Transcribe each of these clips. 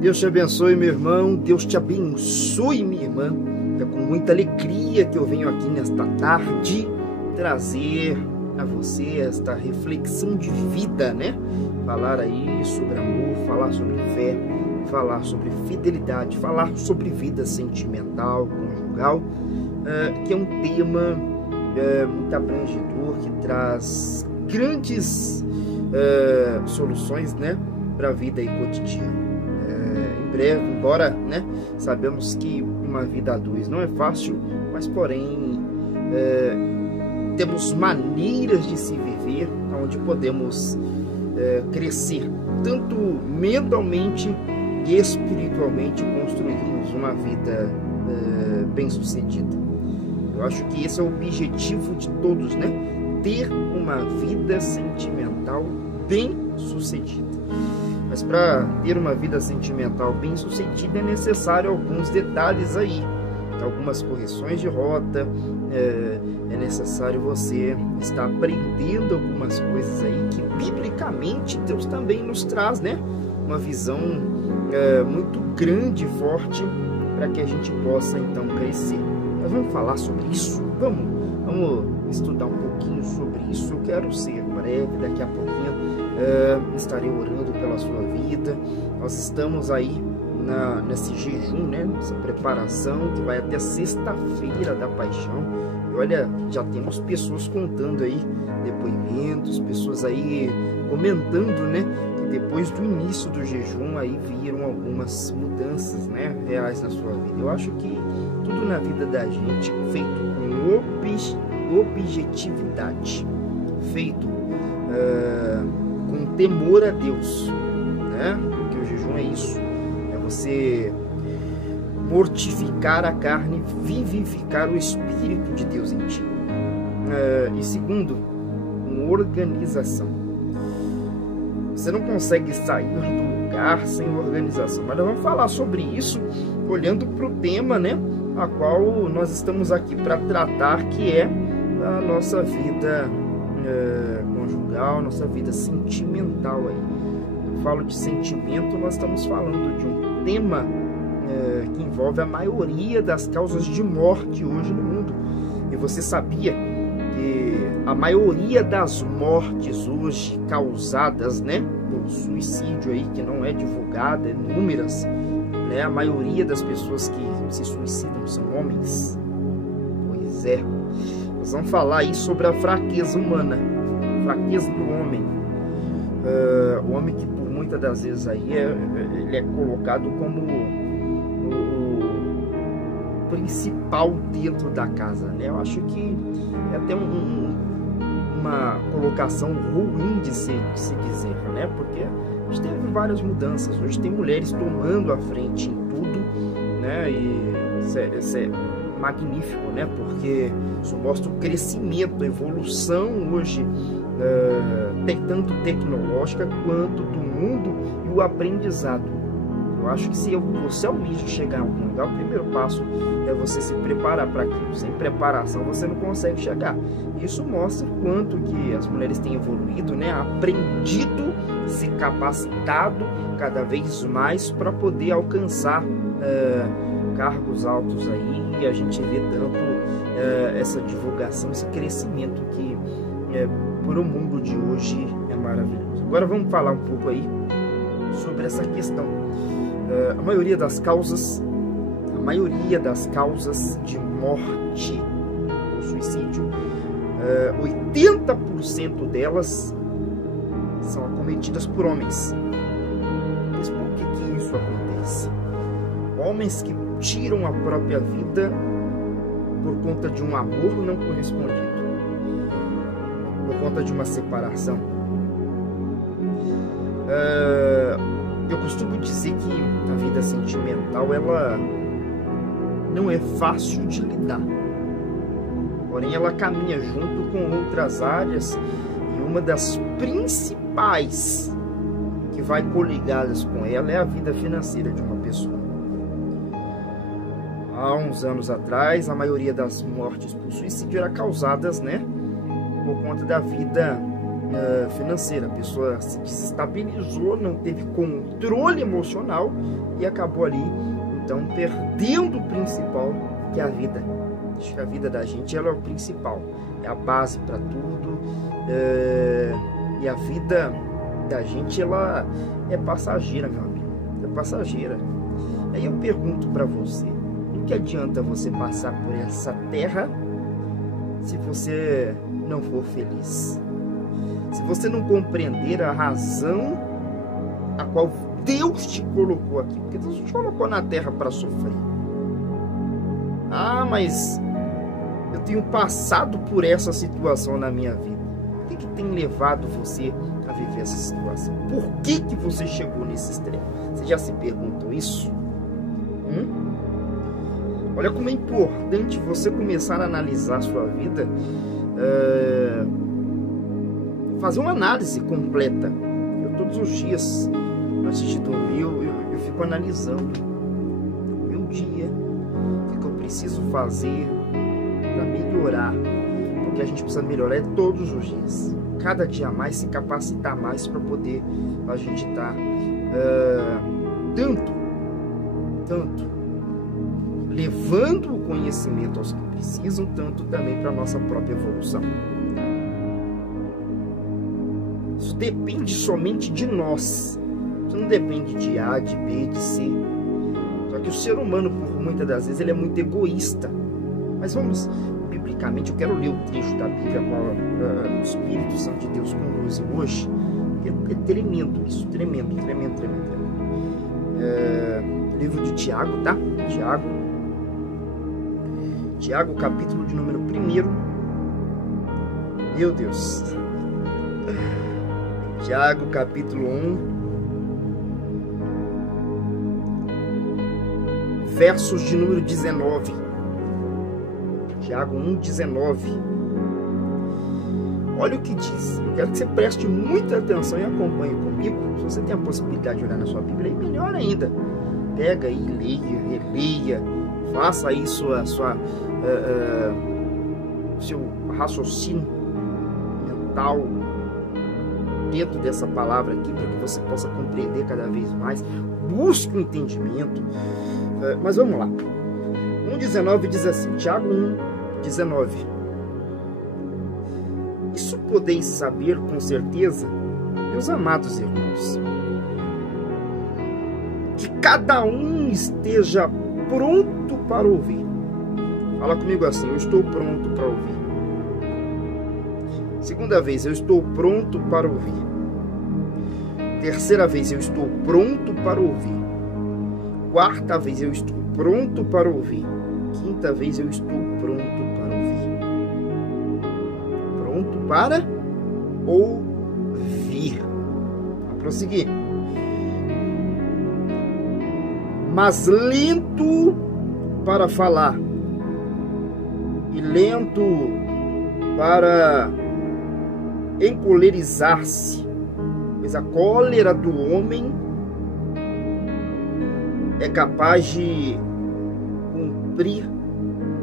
Deus te abençoe, meu irmão. Deus te abençoe, minha irmã. É com muita alegria que eu venho aqui nesta tarde trazer a você esta reflexão de vida, né? Falar aí sobre amor, falar sobre fé, falar sobre fidelidade, falar sobre vida sentimental, conjugal, que é um tema muito abrangedor, que traz grandes soluções, né, para a vida aí cotidiana. Em breve, embora, né, sabemos que uma vida a dois não é fácil, mas porém temos maneiras de se viver onde podemos crescer tanto mentalmente e espiritualmente, construirmos uma vida bem-sucedida. Eu acho que esse é o objetivo de todos, né? Ter uma vida sentimental bem-sucedida. Mas para ter uma vida sentimental bem-sucedida é necessário alguns detalhes aí, algumas correções de rota, é necessário você estar aprendendo algumas coisas aí que biblicamente Deus também nos traz, né? Uma visão muito grande e forte para que a gente possa então crescer. Nós vamos falar sobre isso? Vamos estudar um pouquinho sobre isso. Eu quero ser breve, daqui a pouquinho estarei orando pela sua vida. Nós estamos aí nesse jejum, né? Nessa preparação que vai até sexta-feira da paixão. E olha, já temos pessoas contando aí depoimentos, pessoas aí comentando, né, que depois do início do jejum aí viram algumas mudanças, né, reais na sua vida. Eu acho que tudo na vida da gente feito com objetividade, feito com temor a Deus, né? Porque o jejum é isso, é você mortificar a carne, vivificar o Espírito de Deus em ti. E segundo, com organização. Você não consegue sair do lugar sem organização. Mas nós vamos falar sobre isso olhando para o tema, né, a qual nós estamos aqui para tratar, que é a nossa vida conjugal, nossa vida sentimental aí. Eu falo de sentimento, nós estamos falando de um tema que envolve a maioria das causas de morte hoje no mundo. E você sabia que a maioria das mortes hoje causadas, né, por suicídio aí, que não é divulgada, é inúmeras, né? A maioria das pessoas que se suicidam são homens. Pois é. Nós vamos falar aí sobre a fraqueza humana, a fraqueza do homem. O homem que por muitas das vezes aí ele é colocado como o principal dentro da casa, né? Eu acho que é até uma colocação ruim de se dizer, né? Porque a gente teve várias mudanças. Hoje tem mulheres tomando a frente em tudo, né? E isso é magnífico, né? Porque isso mostra o crescimento, a evolução hoje, tanto tecnológica quanto do mundo, e o aprendizado. Eu acho que se você almeja chegar a algum lugar, o primeiro passo é você se preparar para aquilo. Sem preparação você não consegue chegar. Isso mostra o quanto que as mulheres têm evoluído, né? Aprendido, se capacitado cada vez mais para poder alcançar cargos altos aí. E a gente vê tanto essa divulgação, esse crescimento que por o mundo de hoje é maravilhoso. Agora vamos falar um pouco aí sobre essa questão. A maioria das causas de morte ou suicídio, 80% delas são acometidas por homens. Mas por que isso acontece? Homens que tiram a própria vida por conta de um amor não correspondido, por conta de uma separação. Eu costumo dizer que a vida sentimental, ela não é fácil de lidar, porém ela caminha junto com outras áreas, e uma das principais que vai coligadas com ela é a vida financeira de uma pessoa. Há uns anos atrás, a maioria das mortes por suicídio era causadas, né, por conta da vida financeira. A pessoa se desestabilizou, não teve controle emocional e acabou ali, então, perdendo o principal, que é a vida. Acho que a vida da gente, ela é o principal, é a base para tudo, e a vida da gente, ela é passageira, meu amigo, é passageira. Aí eu pergunto para você, o que adianta você passar por essa terra se você não for feliz? Se você não compreender a razão a qual Deus te colocou aqui, porque Deus te colocou na terra para sofrer. Ah, mas eu tenho passado por essa situação na minha vida. O que tem levado você a viver essa situação? Por que você chegou nesse extremo? Você já se perguntou isso? Olha como é importante você começar a analisar a sua vida, fazer uma análise completa. Eu todos os dias, antes de dormir, eu fico analisando o meu dia, o que eu preciso fazer para melhorar, porque a gente precisa melhorar todos os dias, cada dia mais, se capacitar mais para poder a gente estar tanto levando o conhecimento aos que precisam, tanto também para a nossa própria evolução. Isso depende somente de nós. Isso não depende de A, de B, de C. Só que o ser humano, por muitas das vezes, ele é muito egoísta. Mas vamos, biblicamente, eu quero ler o trecho da Bíblia com o Espírito Santo de Deus conosco hoje. É tremendo isso, tremendo. Livro de Tiago, tá? Tiago, capítulo de número 1. Meu Deus. Tiago, capítulo 1, versos de número 19. Tiago 1, 19. Olha o que diz. Eu quero que você preste muita atenção e acompanhe comigo. Se você tem a possibilidade de olhar na sua Bíblia, melhor ainda. Pega aí, leia, releia, faça aí seu raciocínio mental dentro dessa palavra aqui, para que você possa compreender cada vez mais. Busque o entendimento. Mas vamos lá. 1,19 diz assim, Tiago 1,19. Isso podeis saber com certeza, meus amados irmãos, que cada um esteja pronto para ouvir. Fala comigo assim, eu estou pronto para ouvir. Segunda vez, eu estou pronto para ouvir. Terceira vez, eu estou pronto para ouvir. Quarta vez, eu estou pronto para ouvir. Quinta vez, eu estou pronto para ouvir. Pronto para ouvir. Vamos prosseguir. Mas lento para falar e lento para encolerizar-se, pois a cólera do homem é capaz de cumprir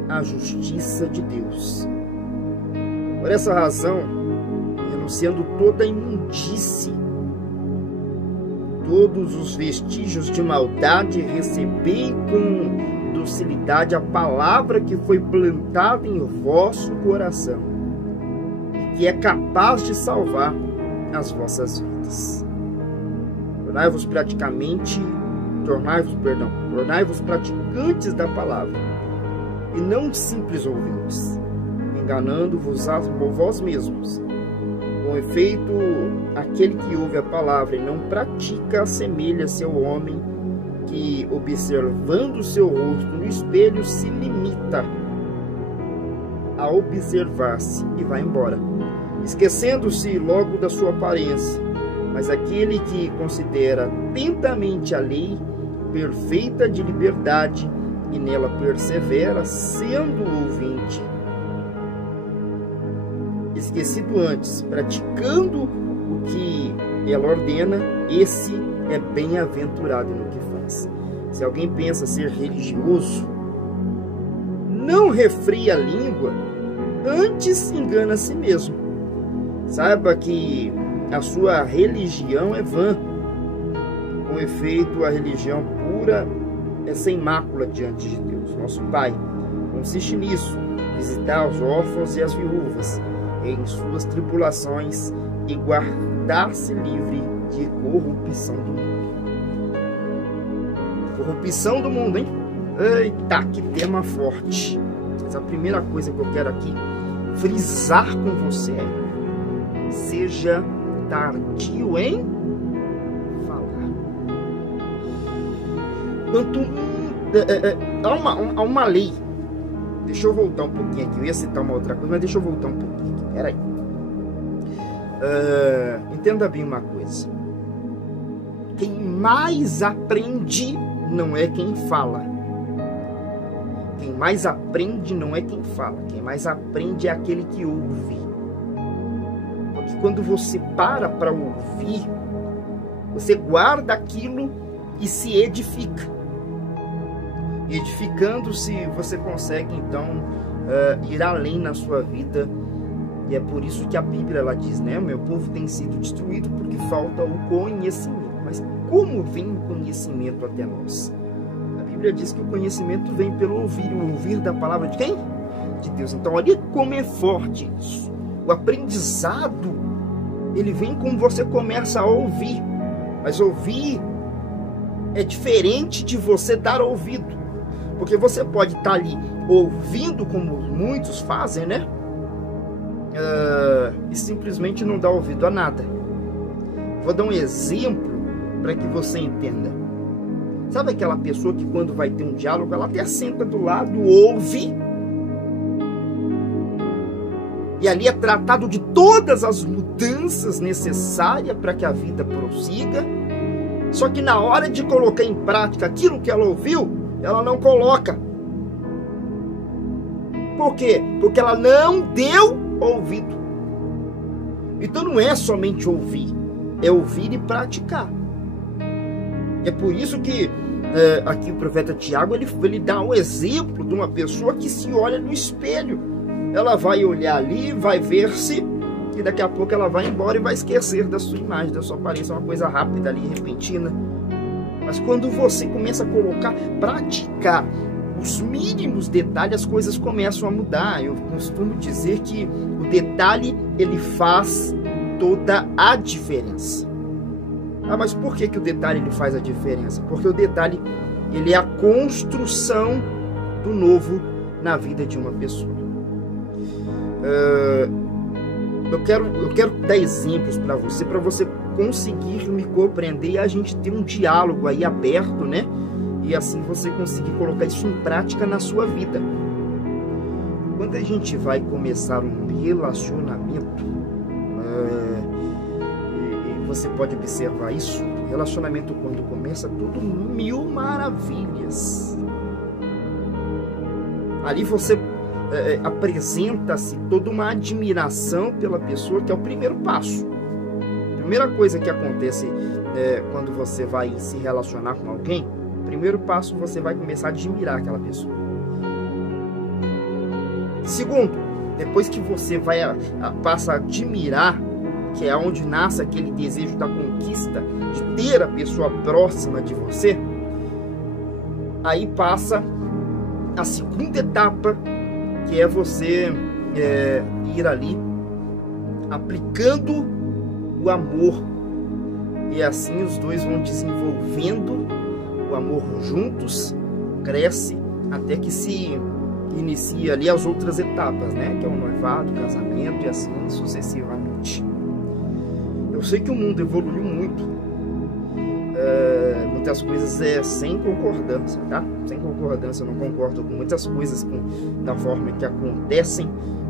a justiça de Deus. Por essa razão, renunciando toda a imundície, todos os vestígios de maldade, recebei com docilidade a palavra que foi plantada em vosso coração, que é capaz de salvar as vossas vidas. Tornai-vos praticantes da palavra, e não simples ouvintes, enganando-vos a vós mesmos. Com efeito, aquele que ouve a palavra e não pratica, assemelha-se ao homem que, observando o seu rosto no espelho, se limita a observar-se e vai embora, esquecendo-se logo da sua aparência. Mas aquele que considera atentamente a lei perfeita de liberdade e nela persevera, sendo ouvinte, esquecido antes, praticando o que ela ordena, esse é bem-aventurado no que faz. Se alguém pensa ser religioso, não refreia a língua, antes engana a si mesmo. Saiba que a sua religião é vã. Com efeito, a religião pura é sem mácula diante de Deus, nosso Pai. Consiste nisso: visitar os órfãos e as viúvas em suas tribulações e guardar-se livre de corrupção do mundo. Corrupção do mundo, hein? Eita, que tema forte. Mas a primeira coisa que eu quero aqui frisar com você é: seja tardio em falar. Há uma lei. Deixa eu voltar um pouquinho aqui. Eu ia citar uma outra coisa, mas deixa eu voltar um pouquinho aqui. Peraí. Entenda bem uma coisa. Quem mais aprende não é quem fala. Quem mais aprende não é quem fala. Quem mais aprende é aquele que ouve. Porque quando você para ouvir, você guarda aquilo e se edifica. Edificando-se, você consegue então ir além na sua vida. E é por isso que a Bíblia ela diz, né? Meu povo tem sido destruído porque falta o conhecimento. Mas como vem o conhecimento até nós? A Bíblia diz que o conhecimento vem pelo ouvir. O ouvir da palavra de quem? De Deus. Então olha como é forte isso. O aprendizado, ele vem quando você começa a ouvir. Mas ouvir é diferente de você dar ouvido. Porque você pode estar ali ouvindo, como muitos fazem, né? E simplesmente não dar ouvido a nada. Vou dar um exemplo para que você entenda. Sabe aquela pessoa que quando vai ter um diálogo, ela até senta do lado, ouve, e ali é tratado de todas as mudanças necessárias para que a vida prossiga. Só que na hora de colocar em prática aquilo que ela ouviu, ela não coloca. Por quê? Porque ela não deu ouvido. Então não é somente ouvir, é ouvir e praticar. É por isso que aqui o profeta Tiago ele dá um exemplo de uma pessoa que se olha no espelho. Ela vai olhar ali, vai ver-se, e daqui a pouco ela vai embora e vai esquecer da sua imagem, da sua aparência, uma coisa rápida ali, repentina. Mas quando você começa a colocar, praticar os mínimos detalhes, as coisas começam a mudar. Eu costumo dizer que o detalhe, ele faz toda a diferença. Mas por que o detalhe ele faz a diferença? Porque o detalhe, ele é a construção do novo na vida de uma pessoa. Eu quero dar exemplos para você conseguir me compreender e a gente ter um diálogo aí aberto, né? E assim você conseguir colocar isso em prática na sua vida. Quando a gente vai começar um relacionamento, e você pode observar isso, relacionamento quando começa, tudo mil maravilhas. Ali você apresenta-se toda uma admiração pela pessoa, que é o primeiro passo. A primeira coisa que acontece quando você vai se relacionar com alguém, primeiro passo, você vai começar a admirar aquela pessoa. Segundo, depois que você passa a admirar, que é onde nasce aquele desejo da conquista, de ter a pessoa próxima de você, aí passa a segunda etapa, que é você ir ali aplicando o amor, e assim os dois vão desenvolvendo o amor juntos, cresce até que se inicia ali as outras etapas, né? Que é o noivado, o casamento e assim sucessivamente. Eu sei que o mundo evoluiu muito, muitas coisas sem concordância, tá? Sem concordância, eu não concordo com muitas coisas da forma que acontecem,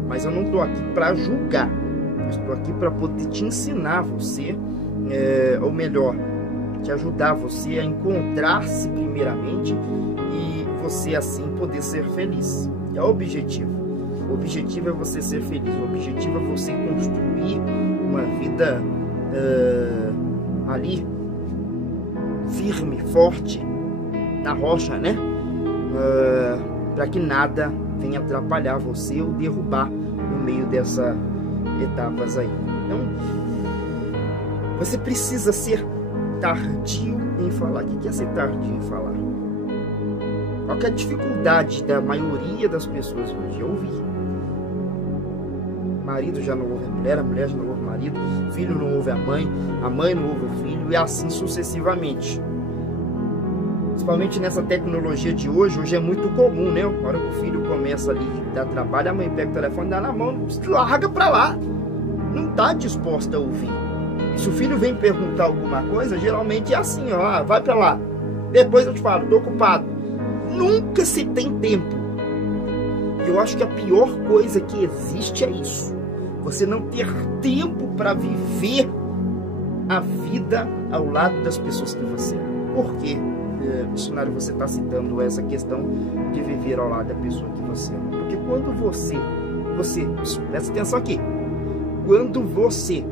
mas eu não estou aqui para julgar, eu estou aqui para poder te ensinar você, ou melhor, te ajudar você a encontrar-se primeiramente e você assim poder ser feliz. É o objetivo. O objetivo é você ser feliz. O objetivo é você construir uma vida ali firme, forte, na rocha, né? Para que nada venha atrapalhar você ou derrubar no meio dessas etapas aí. Então, você precisa ser tardio em falar. O que é ser tardio em falar? Qual que é a dificuldade da maioria das pessoas hoje? É ouvir. Marido já não ouve a mulher já não ouve o marido, filho não ouve a mãe não ouve o filho, e assim sucessivamente. Principalmente nessa tecnologia de hoje é muito comum, né? Na hora que o filho começa ali a dar trabalho, a mãe pega o telefone, dá na mão, larga pra lá. Não tá disposta a ouvir. E se o filho vem perguntar alguma coisa, geralmente é assim, ó, vai pra lá. Depois eu te falo, tô ocupado. Nunca se tem tempo. E eu acho que a pior coisa que existe é isso. Você não ter tempo para viver a vida ao lado das pessoas que você ama. Por quê, missionário, você está citando essa questão de viver ao lado da pessoa que você ama? Porque quando você presta atenção aqui, quando você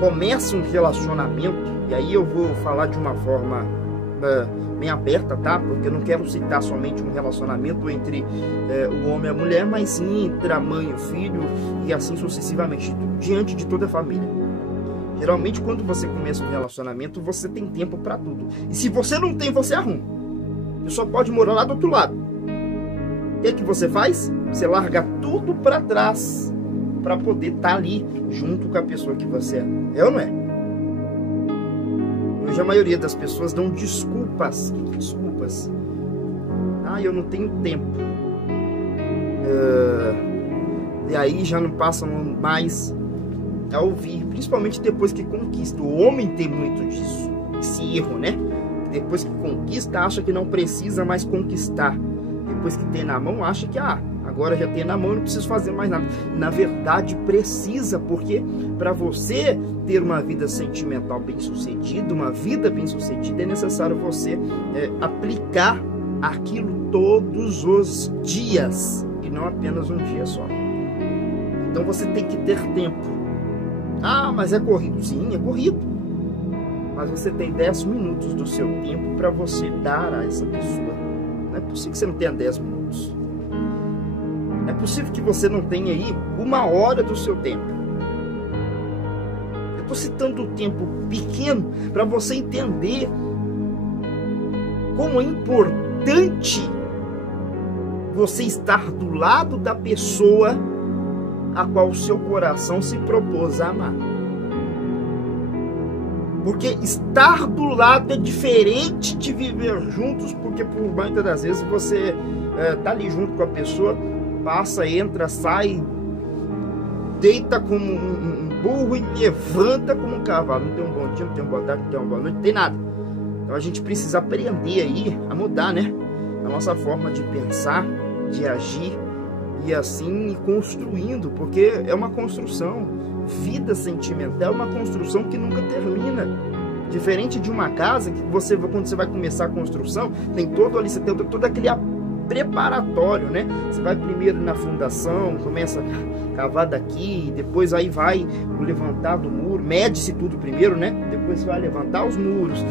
começa um relacionamento, e aí eu vou falar de uma forma bem aberta, tá? Porque eu não quero citar somente um relacionamento entre o homem e a mulher, mas sim entre a mãe e o filho, e assim sucessivamente, diante de toda a família. Geralmente, quando você começa um relacionamento, você tem tempo para tudo. E se você não tem, você arruma. Você só pode morar lá do outro lado. O que você faz? Você larga tudo para trás para poder estar ali junto com a pessoa que você é. É ou não é? Hoje a maioria das pessoas dão desculpas. Ah, eu não tenho tempo. E aí já não passam mais a ouvir, principalmente depois que conquista. O homem tem muito disso, esse erro, né? Depois que conquista, acha que não precisa mais conquistar. Depois que tem na mão, acha que agora já tem na mão, não preciso fazer mais nada. Na verdade, precisa, porque para você ter uma vida sentimental bem-sucedida, uma vida bem-sucedida, é necessário você aplicar aquilo todos os dias, e não apenas um dia só. Então você tem que ter tempo. Ah, mas é corrido. Sim, é corrido. Mas você tem 10 minutos do seu tempo para você dar a essa pessoa. Não é possível que você não tenha 10 minutos. Não é possível que você não tenha aí 1 hora do seu tempo. Eu estou citando o tempo pequeno para você entender como é importante você estar do lado da pessoa a qual o seu coração se propôs a amar. Porque estar do lado é diferente de viver juntos, porque por muitas das vezes você tá ali junto com a pessoa, passa, entra, sai, deita como um burro e levanta como um cavalo. Não tem um bom dia, não tem uma boa tarde, não tem uma boa noite, não tem nada. Então a gente precisa aprender aí a mudar, né? A nossa forma de pensar, de agir, e assim ir construindo, porque é uma construção. Vida sentimental é uma construção que nunca termina. Diferente de uma casa que você, quando você vai começar a construção, tem todo ali, você tem todo aquele preparatório, né? Você vai primeiro na fundação, começa a cavar daqui, depois aí vai levantar do muro, mede-se tudo primeiro, né? Depois vai levantar os muros,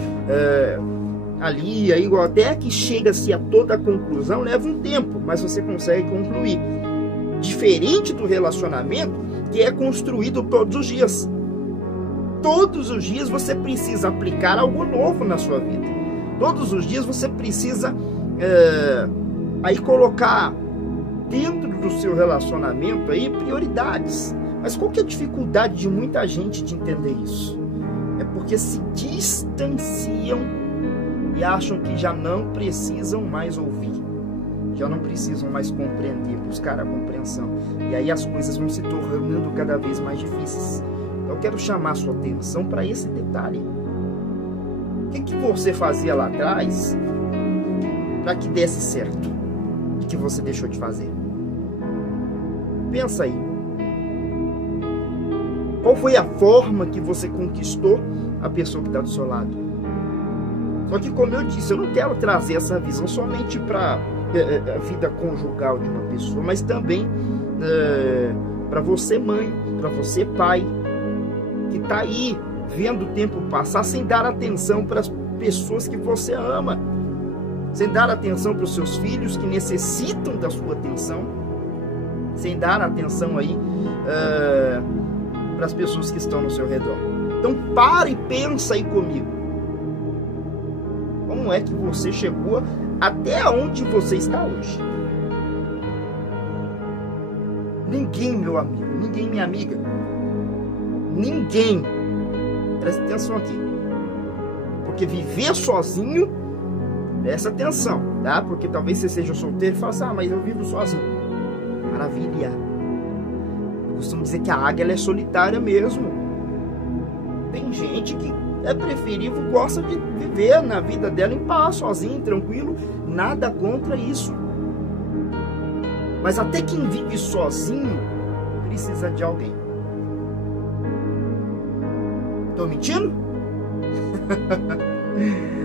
ali, aí, até que chega-se a toda a conclusão, leva um tempo, mas você consegue concluir. Diferente do relacionamento, que é construído todos os dias. Todos os dias você precisa aplicar algo novo na sua vida. Todos os dias você precisa aí colocar dentro do seu relacionamento aí prioridades. Mas qual que é a dificuldade de muita gente de entender isso? É porque se distanciam e acham que já não precisam mais ouvir, já não precisam mais compreender, buscar a compreensão. E aí as coisas vão se tornando cada vez mais difíceis. Então eu quero chamar a sua atenção para esse detalhe. O que você fazia lá atrás para que desse certo? O que você deixou de fazer? Pensa aí. Qual foi a forma que você conquistou a pessoa que está do seu lado? Só que, como eu disse, eu não quero trazer essa visão somente para a vida conjugal de uma pessoa, mas também para você mãe, para você pai, que está aí vendo o tempo passar sem dar atenção para as pessoas que você ama, sem dar atenção para os seus filhos que necessitam da sua atenção. sem dar atenção aí para as pessoas que estão no seu redor. Então para e pensa aí comigo. Como é que você chegou até onde você está hoje? Ninguém, meu amigo, ninguém, minha amiga, ninguém, presta atenção aqui, porque viver sozinho, presta atenção, tá? Porque talvez você seja solteiro e fale assim, mas eu vivo sozinho. Maravilha. Eu costumo dizer que a águia ela é solitária mesmo. Tem gente que é preferível, gosta de viver na vida dela em paz, sozinho, tranquilo, nada contra isso. Mas até quem vive sozinho precisa de alguém. Tô mentindo?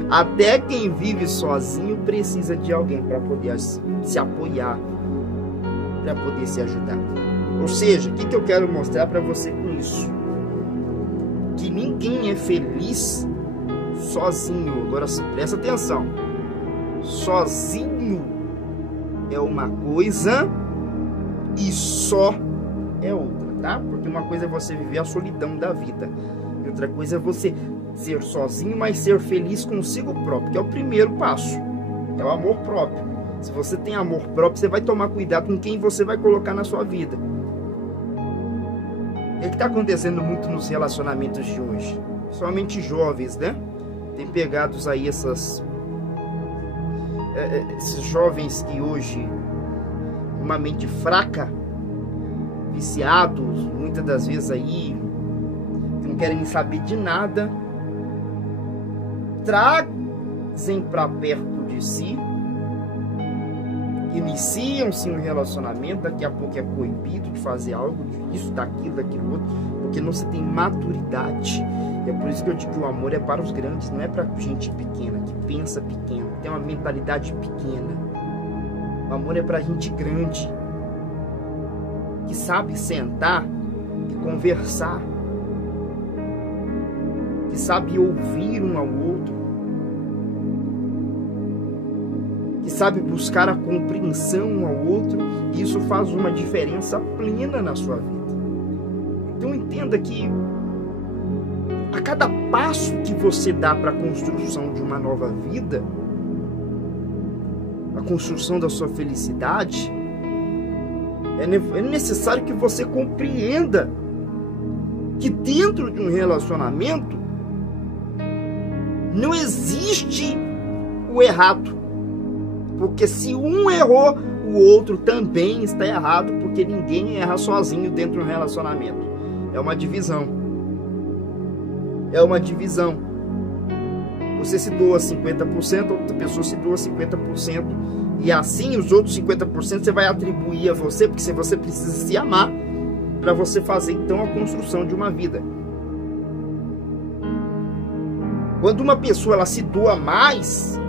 Até quem vive sozinho precisa de alguém para poder se apoiar, para poder se ajudar. Ou seja, o que eu quero mostrar para você com isso? Que ninguém é feliz sozinho. Agora presta atenção. Sozinho é uma coisa e só é outra, tá? Porque uma coisa é você viver a solidão da vida e outra coisa é você ser sozinho, mas ser feliz consigo próprio, que é o primeiro passo, é o amor próprio. Se você tem amor próprio, você vai tomar cuidado com quem você vai colocar na sua vida. O que está acontecendo muito nos relacionamentos de hoje? Somente jovens, né? Tem pegados aí esses jovens que hoje, uma mente fraca, viciados, muitas das vezes aí, que não querem saber de nada, trazem para perto de si, iniciam-se um relacionamento, daqui a pouco é proibido de fazer algo, isso, daquilo, daquilo outro, porque não se tem maturidade. E é por isso que eu digo que o amor é para os grandes, não é para gente pequena, que pensa pequeno, tem uma mentalidade pequena. O amor é para gente grande, que sabe sentar e conversar, que sabe ouvir um ao outro, que sabe buscar a compreensão um ao outro, e isso faz uma diferença plena na sua vida. Então entenda que a cada passo que você dá para a construção de uma nova vida, a construção da sua felicidade, é necessário que você compreenda que dentro de um relacionamento não existe o errado. Porque se um errou, o outro também está errado, porque ninguém erra sozinho dentro de um relacionamento. É uma divisão. É uma divisão. Você se doa 50%, outra pessoa se doa 50%. E assim os outros 50% você vai atribuir a você, porque você precisa se amar para você fazer então a construção de uma vida. Quando uma pessoa ela se doa mais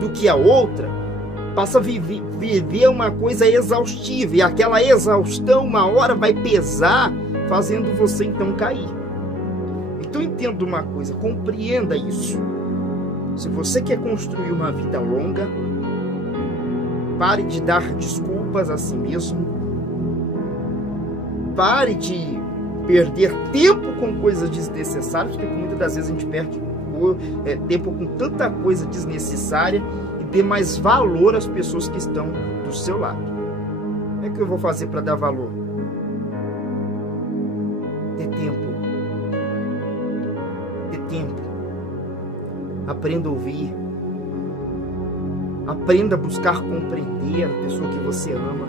do que a outra, passa a viver uma coisa exaustiva, e aquela exaustão uma hora vai pesar, fazendo você então cair. Então entenda uma coisa, compreenda isso. Se você quer construir uma vida longa, pare de dar desculpas a si mesmo, pare de perder tempo com coisas desnecessárias, porque muitas das vezes a gente perde tempo com tanta coisa desnecessária, e dê mais valor às pessoas que estão do seu lado. Como é que eu vou fazer para dar valor? Ter tempo. Ter tempo. Aprenda a ouvir. Aprenda a buscar compreender a pessoa que você ama.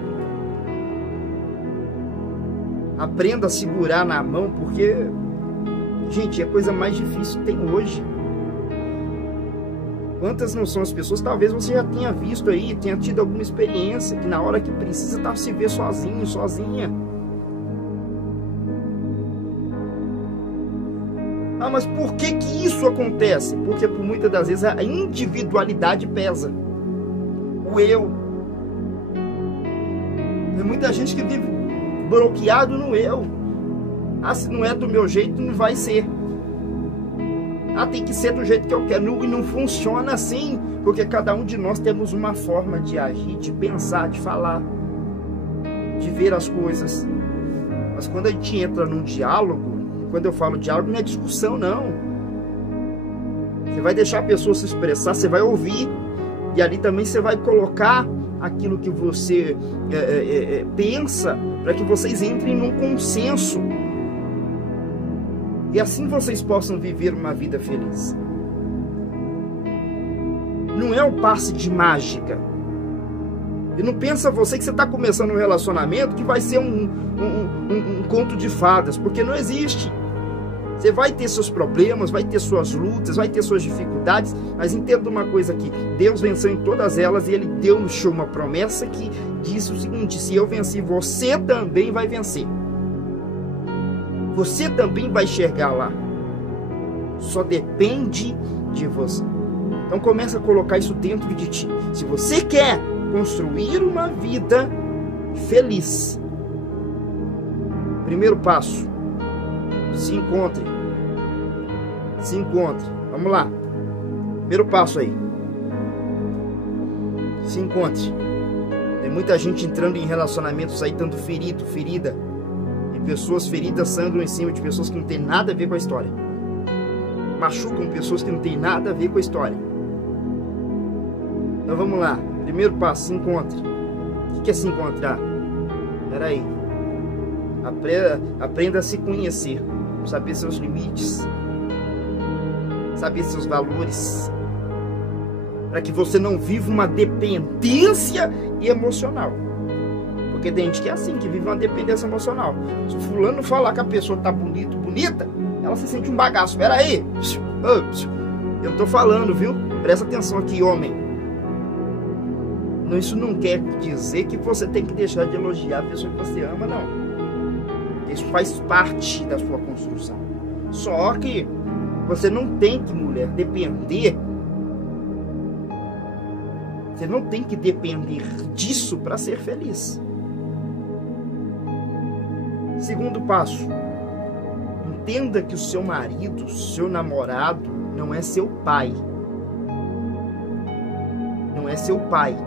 Aprenda a segurar na mão, porque, gente, é a coisa mais difícil que tem hoje. Quantas não são as pessoas, talvez você já tenha visto aí, tenha tido alguma experiência, que na hora que precisa tá se ver sozinho, sozinha. Ah, mas por que que isso acontece? Porque por muitas das vezes a individualidade pesa. O eu. Tem muita gente que vive bloqueado no eu. Ah, se não é do meu jeito, não vai ser. Ah, tem que ser do jeito que eu quero. E não funciona assim, porque cada um de nós temos uma forma de agir, de pensar, de falar. de ver as coisas. Mas quando a gente entra num diálogo, quando eu falo diálogo, não é discussão, não. Você vai deixar a pessoa se expressar, você vai ouvir, e ali também você vai colocar aquilo que você pensa, para que vocês entrem num consenso. E assim vocês possam viver uma vida feliz. Não é um passe de mágica. E não pensa você que você está começando um relacionamento que vai ser um conto de fadas, porque não existe. Você vai ter seus problemas, vai ter suas lutas, vai ter suas dificuldades, mas entenda uma coisa aqui: Deus venceu em todas elas, e Ele deu no show uma promessa que diz o seguinte: se eu venci, você também vai vencer. Você também vai chegar lá. Só depende de você. Então começa a colocar isso dentro de ti. Se você quer construir uma vida feliz, primeiro passo: se encontre. Se encontre. Vamos lá. Primeiro passo aí: se encontre. Tem muita gente entrando em relacionamentos aí, tanto ferido, ferida. E pessoas feridas sangram em cima de pessoas que não tem nada a ver com a história. Machucam pessoas que não tem nada a ver com a história. Então vamos lá. Primeiro passo: se encontre. O que é se encontrar? Espera aí. Aprenda a se conhecer. Saber seus limites. Saber seus valores. Para que você não viva uma dependência emocional. Porque tem gente que é assim, que vive uma dependência emocional. Se o fulano falar que a pessoa tá bonita, ela se sente um bagaço. Espera aí. Eu não tô falando, viu? Presta atenção aqui, homem. Isso não quer dizer que você tem que deixar de elogiar a pessoa que você ama, não. Isso faz parte da sua construção. Só que você não tem que, mulher, depender. Você não tem que depender disso para ser feliz. Segundo passo: entenda que o seu marido, seu namorado, não é seu pai. Não é seu pai.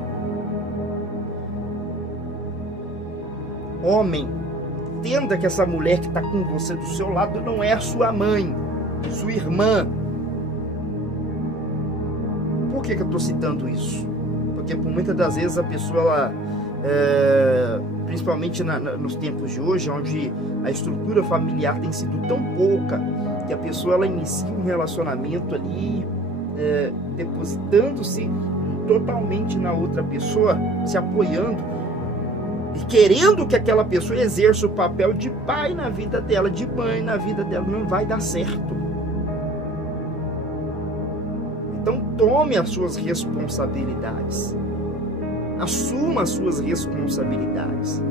Homem, entenda que essa mulher que está com você do seu lado não é a sua mãe, sua irmã. Por que eu estou citando isso? Porque por muitas das vezes a pessoa, principalmente nos tempos de hoje, onde a estrutura familiar tem sido tão pouca, que a pessoa inicia um relacionamento ali, depositando-se totalmente na outra pessoa, se apoiando, e querendo que aquela pessoa exerça o papel de pai na vida dela, de mãe na vida dela. Não vai dar certo. Então tome as suas responsabilidades. Assuma as suas responsabilidades.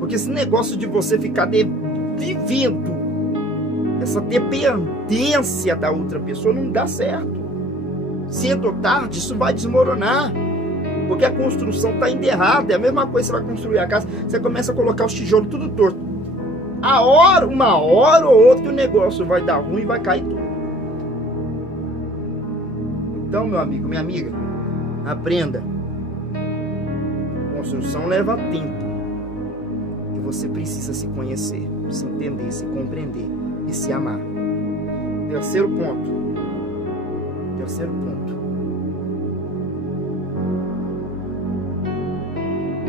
Porque esse negócio de você ficar vivendo essa dependência da outra pessoa não dá certo. Cedo ou tarde isso vai desmoronar. Porque a construção está enterrada. É a mesma coisa, você vai construir a casa, você começa a colocar os tijolos tudo torto. Uma hora ou outra o negócio vai dar ruim e vai cair tudo. Então, meu amigo, minha amiga, aprenda. Construção leva tempo. E você precisa se conhecer, se entender, se compreender e se amar. Terceiro ponto.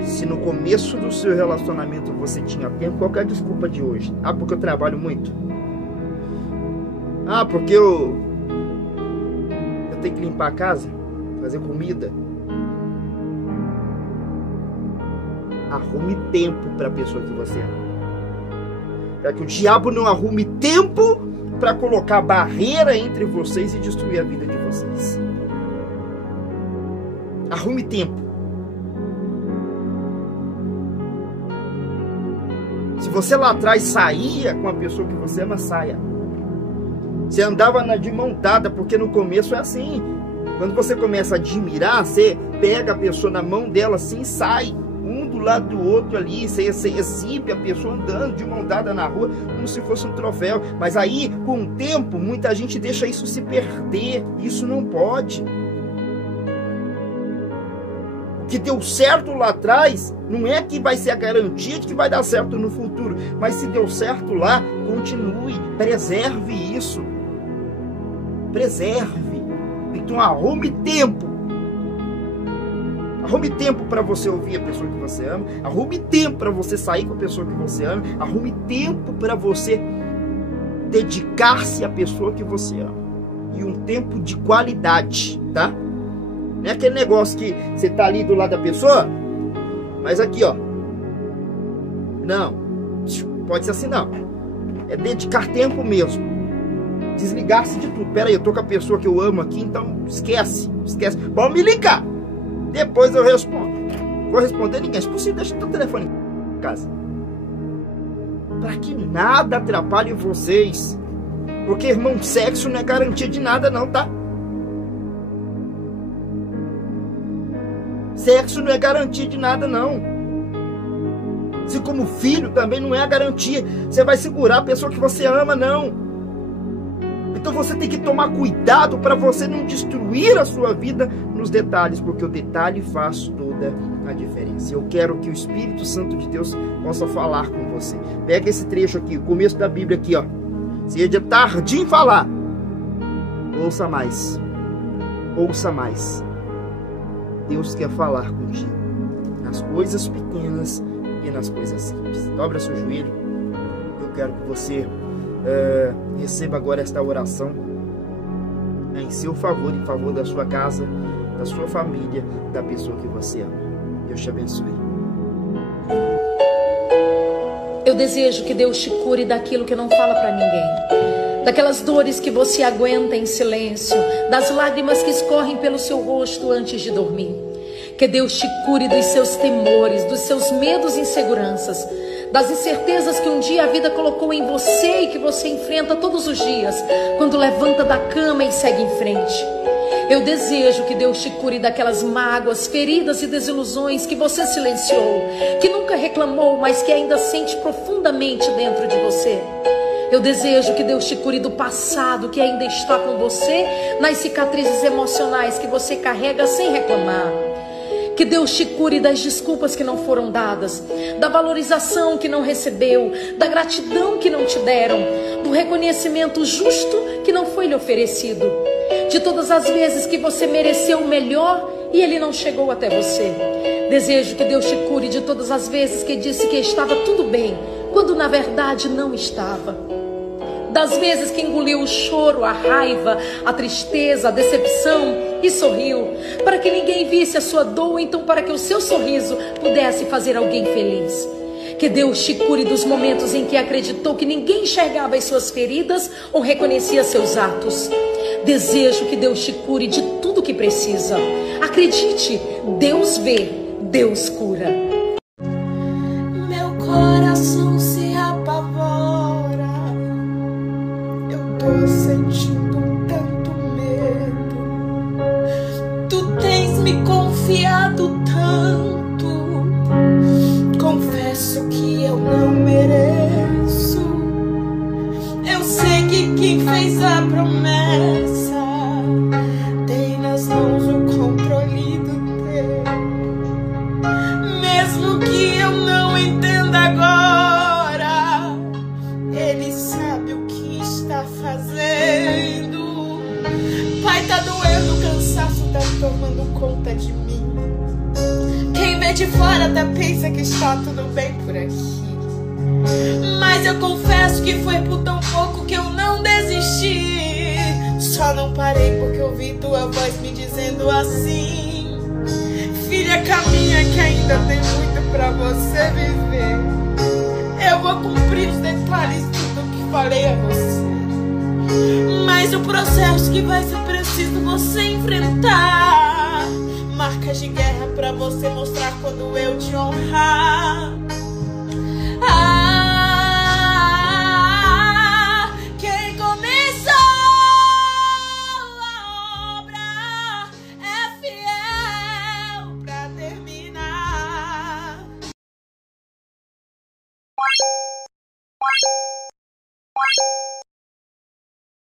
Se no começo do seu relacionamento você tinha tempo, qual que é a desculpa de hoje? Ah, porque eu trabalho muito. Ah, porque eu tenho que limpar a casa, fazer comida. Arrume tempo para a pessoa que você ama. Para que o diabo não arrume tempo para colocar barreira entre vocês e destruir a vida de vocês. Arrume tempo. Se você lá atrás saía com a pessoa que você ama, saia. Você andava de mão dada, porque no começo é assim. Quando você começa a admirar, você pega a pessoa na mão dela assim e sai. Um do lado do outro ali, você exibe a pessoa andando de mão dada na rua, como se fosse um troféu. Mas aí, com o tempo, muita gente deixa isso se perder. Isso não pode. O que deu certo lá atrás, não é que vai ser a garantia de que vai dar certo no futuro. Mas se deu certo lá, continue, preserve isso. Preserve. Então arrume tempo. Arrume tempo para você ouvir a pessoa que você ama. Arrume tempo para você sair com a pessoa que você ama. Arrume tempo para você dedicar-se à pessoa que você ama. E um tempo de qualidade, tá? Não é aquele negócio que você tá ali do lado da pessoa, mas aqui, ó. Não. Pode ser assim, não. É dedicar tempo mesmo. Desligar-se de tudo. Pera aí, eu tô com a pessoa que eu amo aqui, então esquece. Esquece. Pode me ligar. Depois eu respondo. Vou responder ninguém. Se possível, deixa o teu telefone em casa. Para que nada atrapalhe vocês. Porque, irmão, sexo não é garantia de nada não, tá? Sexo não é garantia de nada não. Assim como filho também não é a garantia. Você vai segurar a pessoa que você ama, não. Então você tem que tomar cuidado para você não destruir a sua vida nos detalhes, porque o detalhe faz toda a diferença. Eu quero que o Espírito Santo de Deus possa falar com você. Pega esse trecho aqui, o começo da Bíblia aqui, ó. Se é de tardinho falar, ouça mais. Ouça mais. Deus quer falar contigo nas coisas pequenas e nas coisas simples. Dobra seu joelho. Eu quero que você receba agora esta oração em seu favor, em favor da sua casa, da sua família, da pessoa que você ama. Deus te abençoe. Eu desejo que Deus te cure daquilo que não fala para ninguém, daquelas dores que você aguenta em silêncio, das lágrimas que escorrem pelo seu rosto antes de dormir. Que Deus te cure dos seus temores, dos seus medos e inseguranças, das incertezas que um dia a vida colocou em você e que você enfrenta todos os dias, quando levanta da cama e segue em frente. Eu desejo que Deus te cure daquelas mágoas, feridas e desilusões que você silenciou, que nunca reclamou, mas que ainda sente profundamente dentro de você. Eu desejo que Deus te cure do passado que ainda está com você, nas cicatrizes emocionais que você carrega sem reclamar. Que Deus te cure das desculpas que não foram dadas, da valorização que não recebeu, da gratidão que não te deram, do reconhecimento justo que não foi lhe oferecido, de todas as vezes que você mereceu o melhor e ele não chegou até você. Desejo que Deus te cure de todas as vezes que disse que estava tudo bem, quando na verdade não estava. Das vezes que engoliu o choro, a raiva, a tristeza, a decepção e sorriu, para que ninguém visse a sua dor, ou então para que o seu sorriso pudesse fazer alguém feliz. Que Deus te cure dos momentos em que acreditou que ninguém enxergava as suas feridas ou reconhecia seus atos. Desejo que Deus te cure de tudo que precisa. Acredite, Deus vê, Deus cura. Meu coração se apavora. Eu tô sentindo tanto medo. Tu tens me confiado tanto. Confesso que eu não mereço. Eu sei que quem fez a promessa tem nas mãos o controle do tempo. Mesmo que eu não entenda agora, Ele sabe o que está fazendo. Pai, tá doendo, o cansaço tá tomando conta de mim. Quem vê de fora até pensa que está tudo bem por aqui. Mas eu confesso que foi por tão pouco que eu não desisti. Só não parei porque ouvi tua voz me dizendo assim: filha, caminha que ainda tem muito pra você viver. Eu vou cumprir os detalhes de tudo que falei a você. Mas o processo que vai ser preciso você enfrentar. Marcas de guerra pra você mostrar quando eu te honrar. Quem começou a obra é fiel pra terminar.